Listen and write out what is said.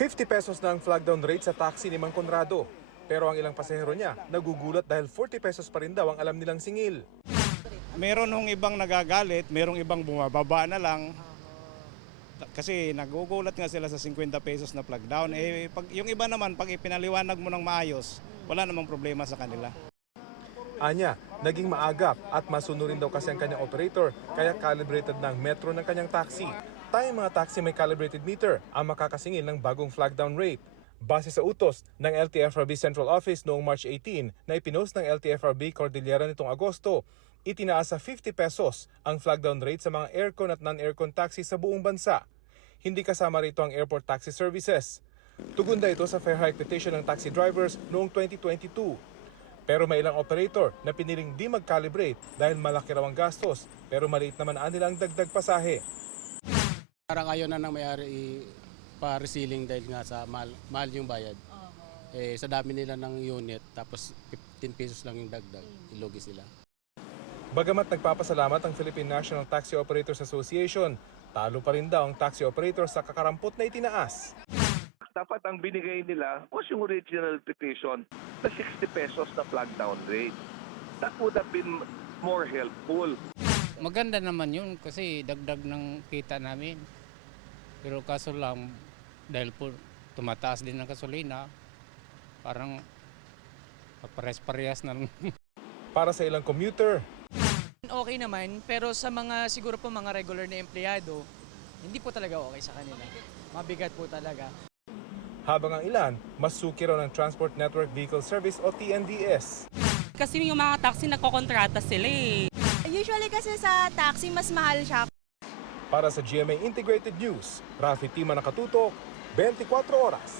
50 pesos na ang flag down rate sa taxi ni Mang Conrado. Pero ang ilang pasahero niya nagugulat dahil 40 pesos pa rin daw ang alam nilang singil. Meron hong ibang nagagalit, merong ibang bumababa na lang. Kasi nagugulat nga sila sa 50 pesos na flag down. Yung iba naman, pag ipinaliwanag mo ng maayos, wala namang problema sa kanila. Anya, naging maagap at masunurin daw kasi ang kanyang operator kaya calibrated na ang metro ng kanyang taxi. Tayong mga taxi may calibrated meter ang makakasingil ng bagong flag down rate. Base sa utos ng LTFRB Central Office noong March 18 na ipinost ng LTFRB Cordillera nitong Agosto, itinaas sa 50 pesos ang flag down rate sa mga aircon at non-aircon taxi sa buong bansa. Hindi kasama rito ang airport taxi services. Tugunda ito sa fare hike petition ng taxi drivers noong 2022. Pero may ilang operator na piniling di mag-calibrate dahil malaki raw ang gastos pero maliit naman nilang dagdag pasahe. Parang ayaw na ng may-ari pa-resealing dahil nga sa mahal yung bayad. Sa dami nila ng unit tapos 15 pesos lang yung dagdag, ilugi sila. Bagamat nagpapasalamat ang Philippine National Taxi Operators Association, talo pa rin daw ang taxi operator sa kakarampot na itinaas. Dapat ang binigay nila was yung original petition na 60 pesos na flag down rate. That would have been more helpful. Maganda naman yun kasi dagdag ng kita namin. Pero kaso lang, dahil po tumataas din ng gasolina, parang pares-parehas na lang. Para sa ilang commuter, Okay naman, pero sa mga siguro po mga regular na empleyado, hindi po talaga okay sa kanila. Mabigat po talaga. habang ang ilan, mas suki raw ng Transport Network Vehicle Service o TNVS. Kasi yung mga taxi nagkokontrata sila eh. Usually kasi sa taxi mas mahal siya. Para sa GMA Integrated News, Rafi Tima Nakatutok, 24 oras.